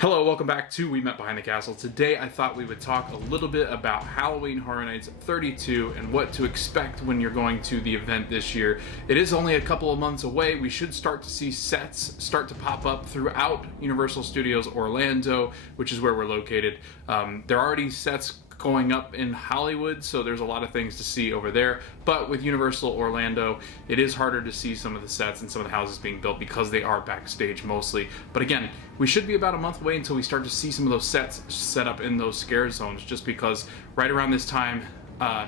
Hello, welcome back to We Met Behind the Castle. Today I thought we would talk a little bit about Halloween Horror Nights 32 and what to expect when you're going to the event this year. It is only a couple of months away. We should start to see sets start to pop up throughout Universal Studios Orlando, which is where we're located. There are already sets going up in Hollywood, so there's a lot of things to see over there. But with Universal Orlando, it is harder to see some of the sets and some of the houses being built because they are backstage mostly. But again, we should be about a month away until we start to see some of those sets set up in those scare zones, just because right around this time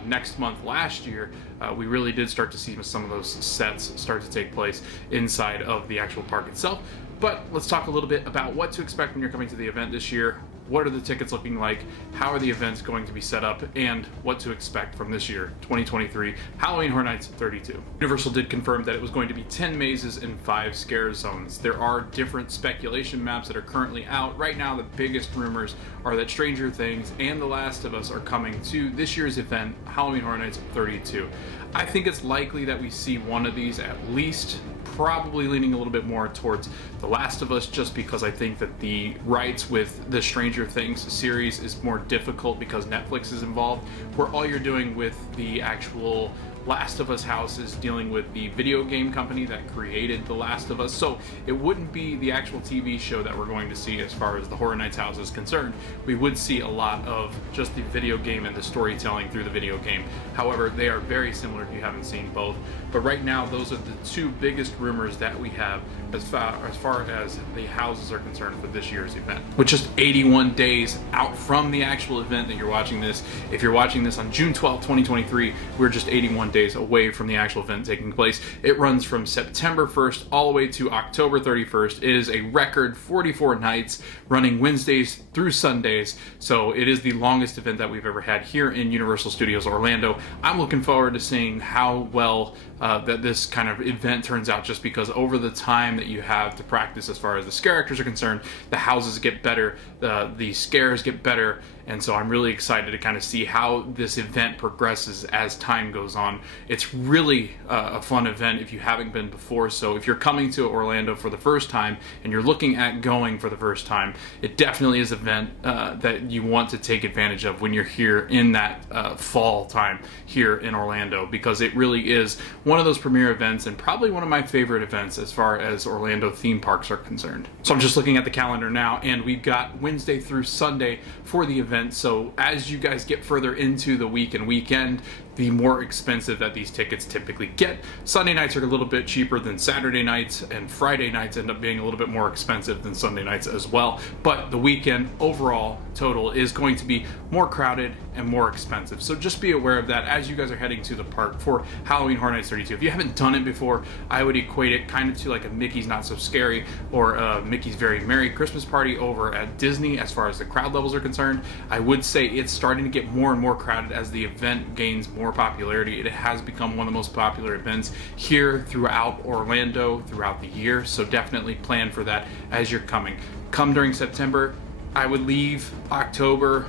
next month last year, we really did start to see some of those sets start to take place inside of the actual park itself. But let's talk a little bit about what to expect when you're coming to the event this year. What are the tickets looking like? How are the events going to be set up? And what to expect from this year, 2023, Halloween Horror Nights 32. Universal did confirm that it was going to be 10 mazes and 5 scare zones. There are different speculation maps that are currently out. Right now, the biggest rumors are that Stranger Things and The Last of Us are coming to this year's event, Halloween Horror Nights 32. I think it's likely that we see one of these at least, probably leaning a little bit more towards The Last of Us, just because I think that the rights with the Stranger Things series is more difficult because Netflix is involved, where all you're doing with the actual Last of Us house is dealing with the video game company that created The Last of Us. So it wouldn't be the actual TV show that we're going to see as far as the Horror Nights house is concerned. We would see a lot of just the video game and the storytelling through the video game. However, they are very similar if you haven't seen both. But right now, those are the two biggest rumors that we have as far as the houses are concerned for this year's event. With just 81 days out from the actual event that you're watching this, if you're watching this on June 12th, 2023, we're just 81 days away from the actual event taking place. It runs from September 1st all the way to October 31st. It is a record 44 nights, running Wednesdays through Sundays. So it is the longest event that we've ever had here in Universal Studios Orlando. I'm looking forward to seeing how well that this kind of event turns out, just because over the time that you have to practice as far as the scare actors are concerned, the houses get better, the scares get better, and so I'm really excited to kind of see how this event progresses as time goes on. It's really a fun event if you haven't been before, so if you're coming to Orlando for the first time and you're looking at going for the first time, it definitely is an event that you want to take advantage of when you're here in that fall time here in Orlando, because it really is one of those premier events and probably one of my favorite events as far as Orlando theme parks are concerned. So I'm just looking at the calendar now, and we've got Wednesday through Sunday for the event. So as you guys get further into the week and weekend, the more expensive that these tickets typically get. Sunday nights are a little bit cheaper than Saturday nights, and Friday nights end up being a little bit more expensive than Sunday nights as well. But the weekend overall total is going to be more crowded and more expensive. So just be aware of that as you guys are heading to the park for Halloween Horror Nights 32. If you haven't done it before, I would equate it kind of to like a Mickey's Not So Scary or Mickey's Very Merry Christmas Party over at Disney as far as the crowd levels are concerned. I would say it's starting to get more and more crowded as the event gains more popularity. It has become one of the most popular events here throughout Orlando throughout the year, so definitely plan for that as you're coming. Come during September. I would leave October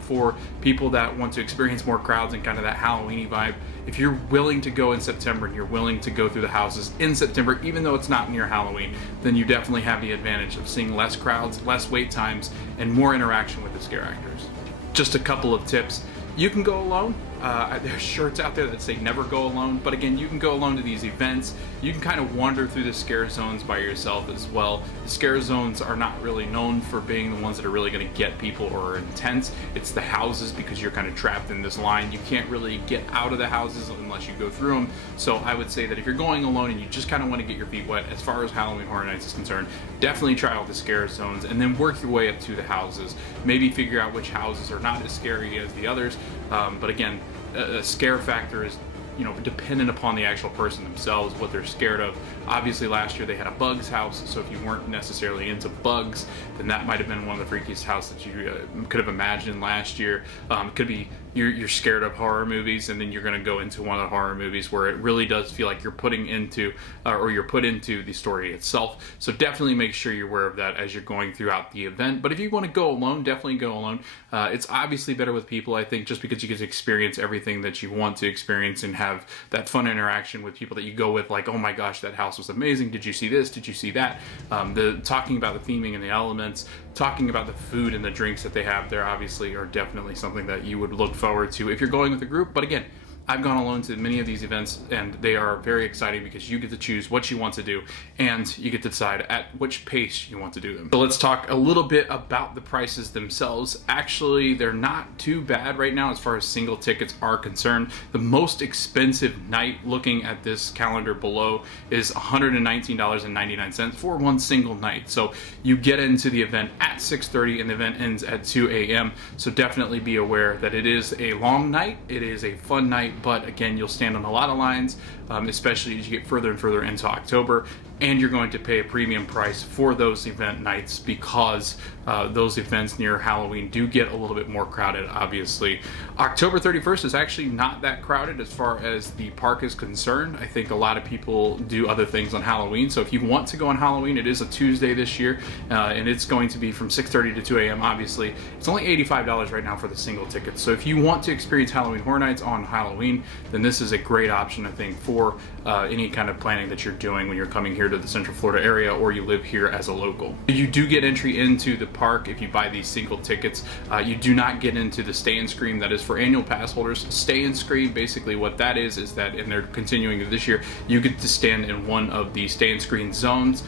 for people that want to experience more crowds and kind of that Halloween-y vibe. If you're willing to go in September and you're willing to go through the houses in September, even though it's not near Halloween, then you definitely have the advantage of seeing less crowds, less wait times, and more interaction with the scare actors. Just a couple of tips. You can go alone. There's shirts out there that say never go alone, but again, you can go alone to these events. You can kind of wander through the scare zones by yourself as well. The scare zones are not really known for being the ones that are really going to get people or are intense. It's the houses, because you're kind of trapped in this line. You can't really get out of the houses unless you go through them. So I would say that if you're going alone and you just kind of want to get your feet wet as far as Halloween Horror Nights is concerned, definitely try out the scare zones and then work your way up to the houses. Maybe figure out which houses are not as scary as the others. But again, a scare factor is, dependent upon the actual person themselves, what they're scared of. Obviously, last year they had a bugs house, so if you weren't necessarily into bugs, then that might have been one of the freakiest houses that you could have imagined last year. It could be you're scared of horror movies, and then you're going to go into one of the horror movies where it really does feel like you're putting into, or you're put into the story itself. So definitely make sure you're aware of that as you're going throughout the event. But if you want to go alone, definitely go alone. It's obviously better with people, I think, just because you get to experience everything that you want to experience and have that fun interaction with people that you go with, like, oh my gosh, that house was amazing, did you see this, did you see that? The talking about the theming and the elements, talking about the food and the drinks that they have there obviously are definitely something that you would look forward to if you're going with a group. But again, I've gone alone to many of these events, and they are very exciting because you get to choose what you want to do, and you get to decide at which pace you want to do them. So let's talk a little bit about the prices themselves. Actually, they're not too bad right now as far as single tickets are concerned. The most expensive night, looking at this calendar below, is $119.99 for one single night. So you get into the event at 6:30 and the event ends at 2 a.m. So definitely be aware that it is a long night, it is a fun night, but again, you'll stand on a lot of lines, especially as you get further and further into October, and you're going to pay a premium price for those event nights because those events near Halloween do get a little bit more crowded, obviously. October 31st is actually not that crowded as far as the park is concerned. I think a lot of people do other things on Halloween, so if you want to go on Halloween, it is a Tuesday this year, and it's going to be from 6:30 to 2 a.m. obviously. It's only $85 right now for the single ticket, so if you want to experience Halloween Horror Nights on Halloween, then this is a great option, I think, for any kind of planning that you're doing when you're coming here to the Central Florida area or you live here as a local. You do get entry into the park if you buy these single tickets. You do not get into the Stay and Scream. That is for annual pass holders. Stay and Scream, basically what that is that, and they're continuing this year, you get to stand in one of the Stay and Scream zones,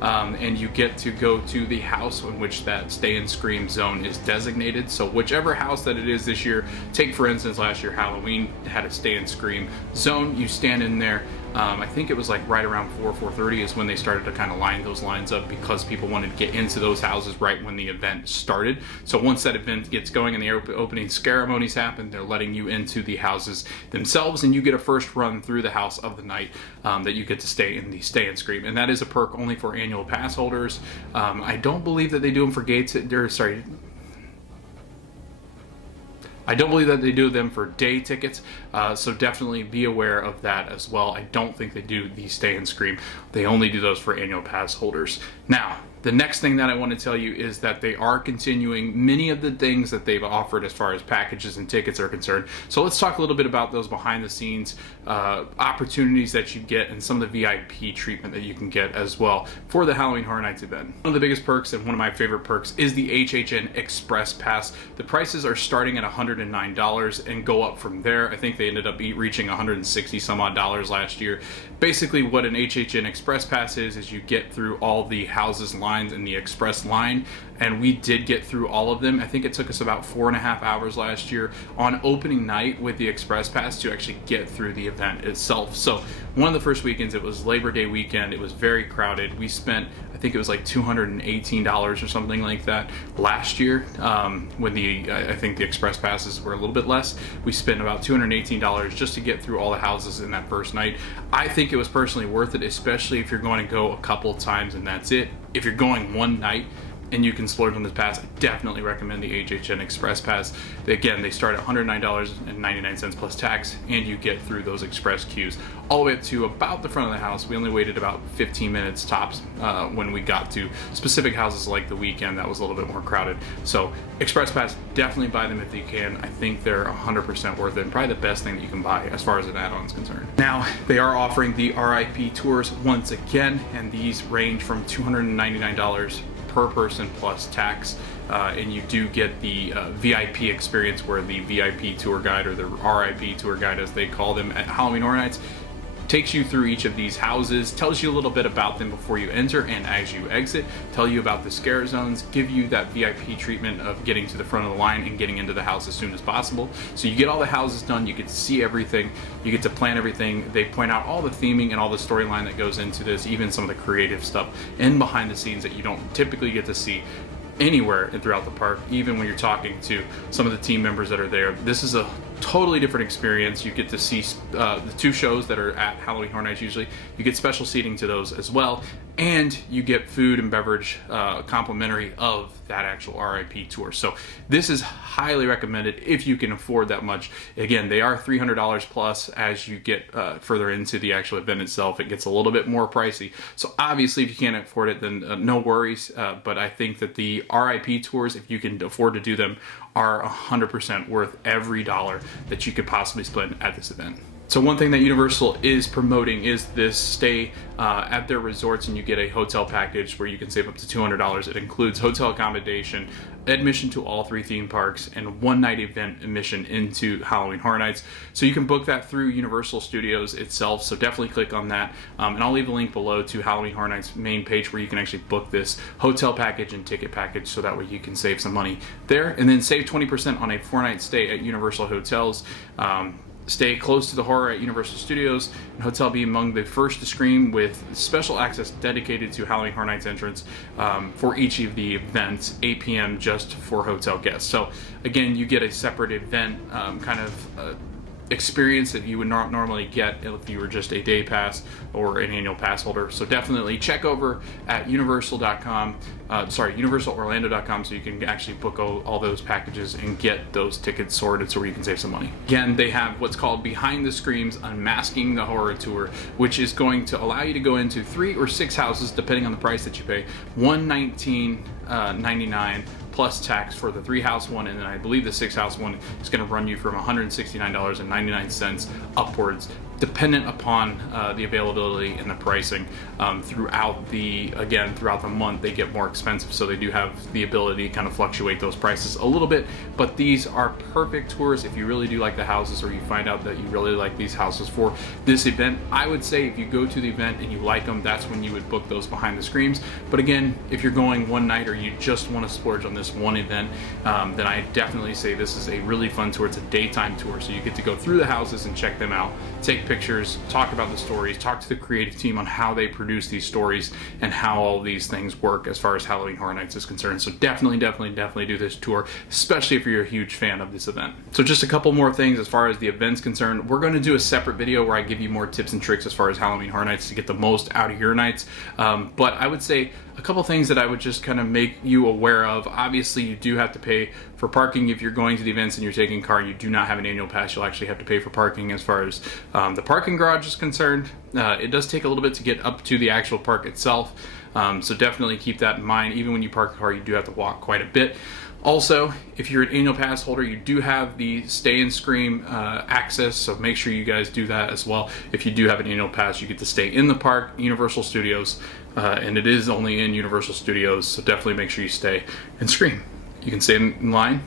and you get to go to the house in which that Stay and Scream zone is designated. So whichever house that it is this year, take for instance last year Halloween had a Stay and Scream zone, you stand in there. I think it was like right around 4:30 is when they started to kind of line those lines up because people wanted to get into those houses right when the event started. So once that event gets going and the opening ceremonies happen, they're letting you into the houses themselves, and you get a first run through the house of the night that you get to stay in the Stay and Scream. And that is a perk only for annual pass holders. I don't believe that they do them for I don't believe that they do them for day tickets, so definitely be aware of that as well. I don't think they do the Stay and Scream. They only do those for annual pass holders. Now, the next thing that I want to tell you is that they are continuing many of the things that they've offered as far as packages and tickets are concerned. So let's talk a little bit about those behind the scenes opportunities that you get and some of the VIP treatment that you can get as well for the Halloween Horror Nights event. One of the biggest perks and one of my favorite perks is the HHN Express Pass. The prices are starting at $109 and go up from there. I think they ended up reaching $160 some odd last year. Basically what an HHN Express Pass is you get through all the houses lines in the express line, and we did get through all of them. I think it took us about 4.5 hours last year on opening night with the Express Pass to actually get through the event itself. So one of the first weekends, it was Labor Day weekend, it was very crowded. We spent, I think it was like $218 or something like that last year, when I think the Express Passes were a little bit less. We spent about $218 just to get through all the houses in that first night. I think it was personally worth it, especially if you're going to go a couple times and that's it. If you're going one night and you can splurge on this pass, I definitely recommend the HHN Express Pass. Again, they start at $109.99 plus tax, and you get through those express queues all the way up to about the front of the house. We only waited about 15 minutes tops when we got to specific houses like the weekend that was a little bit more crowded. So Express Pass, definitely buy them if you can. I think they're 100% worth it, and probably the best thing that you can buy as far as an add-on is concerned. Now, they are offering the RIP tours once again, and these range from $299 per person plus tax, and you do get the VIP experience where the VIP tour guide, or the RIP tour guide as they call them at Halloween Horror Nights, takes you through each of these houses, tells you a little bit about them before you enter and as you exit, tell you about the scare zones, give you that VIP treatment of getting to the front of the line and getting into the house as soon as possible. So you get all the houses done, you get to see everything, you get to plan everything. They point out all the theming and all the storyline that goes into this, even some of the creative stuff and behind the scenes that you don't typically get to see anywhere and throughout the park, even when you're talking to some of the team members that are there. This is a totally different experience. You get to see the two shows that are at Halloween Horror Nights usually. You get special seating to those as well. and you get food and beverage complimentary of that actual RIP tour. So this is highly recommended if you can afford that much. Again, they are $300 plus. As you get further into the actual event itself, it gets a little bit more pricey. So obviously, if you can't afford it, then no worries. But I think that the RIP tours, if you can afford to do them, are 100% worth every dollar that you could possibly spend at this event. So one thing that Universal is promoting is this stay at their resorts, and you get a hotel package where you can save up to $200. It includes hotel accommodation, admission to all 3 theme parks, and one-night event admission into Halloween Horror Nights. So you can book that through Universal Studios itself, so definitely click on that. And I'll leave a link below to Halloween Horror Nights main page where you can actually book this hotel package and ticket package, so that way you can save some money there. And then save 20% on a 4-night stay at Universal Hotels. Stay close to the horror at Universal Studios, and hotel be among the first to screen with special access dedicated to Halloween Horror Nights entrance for each of the events, 8 p.m. just for hotel guests. So again, you get a separate event kind of experience that you would not normally get if you were just a day pass or an annual pass holder. So definitely check over at universalorlando.com so you can actually book all those packages and get those tickets sorted so where you can save some money. Again, they have what's called Behind the Screams Unmasking the Horror Tour, which is going to allow you to go into 3 or 6 houses depending on the price that you pay. $119.99 plus tax for the 3-house one, and then I believe the 6-house one is going to run you from $169.99 upwards, dependent upon the availability and the pricing. Throughout the month, they get more expensive, so they do have the ability to kind of fluctuate those prices a little bit. But these are perfect tours if you really do like the houses, or you find out that you really like these houses for this event. I would say if you go to the event and you like them, that's when you would book those Behind the Screams. But again, if you're going one night or you just want to splurge on this one event, then I definitely say this is a really fun tour. It's a daytime tour, so you get to go through the houses and check them out, take pictures, talk about the stories, talk to the creative team on how they produce these stories and how all these things work as far as Halloween Horror Nights is concerned. So definitely do this tour, especially if you're a huge fan of this event. So just a couple more things as far as the event's concerned. We're going to do a separate video where I give you more tips and tricks as far as Halloween Horror Nights to get the most out of your nights. But I would say a couple things that I would just kind of make you aware of. Obviously, you do have to pay for parking if you're going to the events and you're taking a car and you do not have an annual pass. You'll actually have to pay for parking as far as the parking garage is concerned. It does take a little bit to get up to the actual park itself, so definitely keep that in mind. Even when you park a car, you do have to walk quite a bit. Also, if you're an annual pass holder, you do have the Stay and Scream access, so make sure you guys do that as well. If you do have an annual pass, you get to stay in the park, Universal Studios, and it is only in Universal Studios, so definitely make sure you stay and scream. You can stay in line,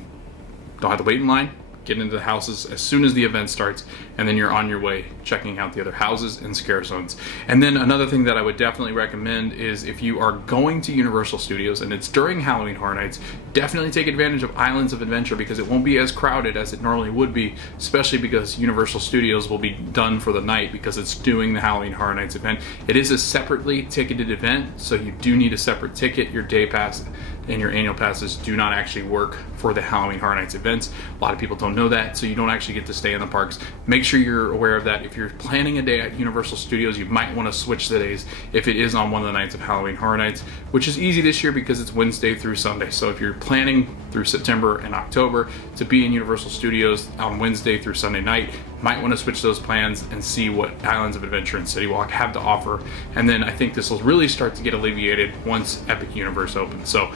don't have to wait in line, get into the houses as soon as the event starts, and then you're on your way checking out the other houses and scare zones. And then another thing that I would definitely recommend is if you are going to Universal Studios and it's during Halloween Horror Nights, definitely take advantage of Islands of Adventure, because it won't be as crowded as it normally would be, especially because Universal Studios will be done for the night because it's doing the Halloween Horror Nights event. It is a separately ticketed event, so you do need a separate ticket. Your day pass and your annual passes do not actually work for the Halloween Horror Nights events. A lot of people don't know that, so you don't actually get to stay in the parks. Make sure you're aware of that. If you're planning a day at Universal Studios, you might want to switch the days if it is on one of the nights of Halloween Horror Nights, which is easy this year because it's Wednesday through Sunday. So if you're planning through September and October to be in Universal Studios on Wednesday through Sunday night, might want to switch those plans and see what Islands of Adventure and City Walk have to offer. And then I think this will really start to get alleviated once Epic Universe opens. So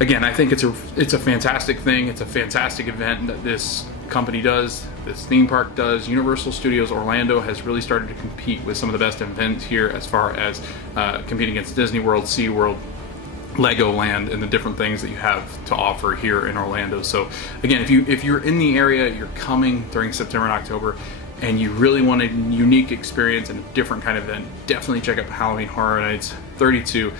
again, I think it's a fantastic thing. It's a fantastic event that this company does, this theme park does. Universal Studios Orlando has really started to compete with some of the best events here as far as competing against Disney World, SeaWorld, Legoland, and the different things that you have to offer here in Orlando. So again, if you're in the area, you're coming during September and October, and you really want a unique experience and a different kind of event, definitely check out Halloween Horror Nights 32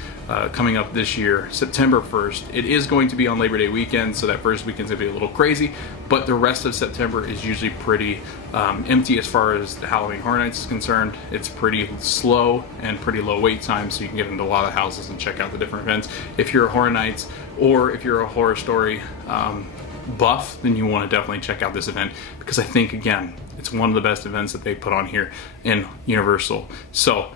coming up this year, September 1st. It is going to be on Labor Day weekend, so that first weekend's gonna be a little crazy, but the rest of September is usually pretty empty as far as the Halloween Horror Nights is concerned. It's pretty slow and pretty low wait time, so you can get into a lot of houses and check out the different events. If you're a Horror Nights or if you're a horror story buff, then you want to definitely check out this event, because I think, again, it's one of the best events that they put on here in Universal. So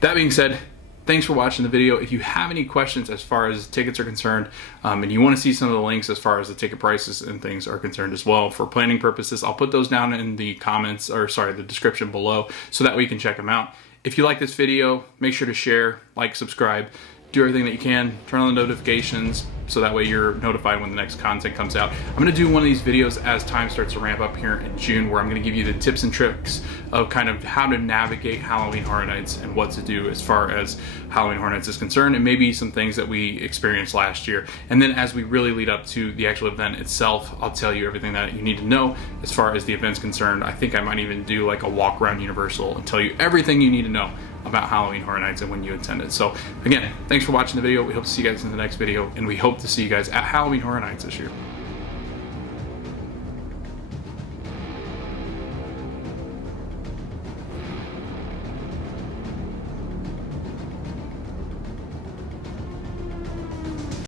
that being said, Thanks for watching the video. If you have any questions as far as tickets are concerned, and you want to see some of the links as far as the ticket prices and things are concerned as well for planning purposes, I'll put those down in the comments, or sorry, the description below, so that way you can check them out. If you like this video, make sure to share, like, subscribe, do everything that you can, turn on the notifications, so that way you're notified when the next content comes out. I'm gonna do one of these videos as time starts to ramp up here in June, where I'm gonna give you the tips and tricks of kind of how to navigate Halloween Horror Nights and what to do as far as Halloween Horror Nights is concerned, and maybe some things that we experienced last year. And then as we really lead up to the actual event itself, I'll tell you everything that you need to know as far as the event's concerned. I think I might even do like a walk around Universal and tell you everything you need to know about Halloween Horror Nights and when you attend it. So again, thanks for watching the video. We hope to see you guys in the next video, and we hope to see you guys at Halloween Horror Nights this year.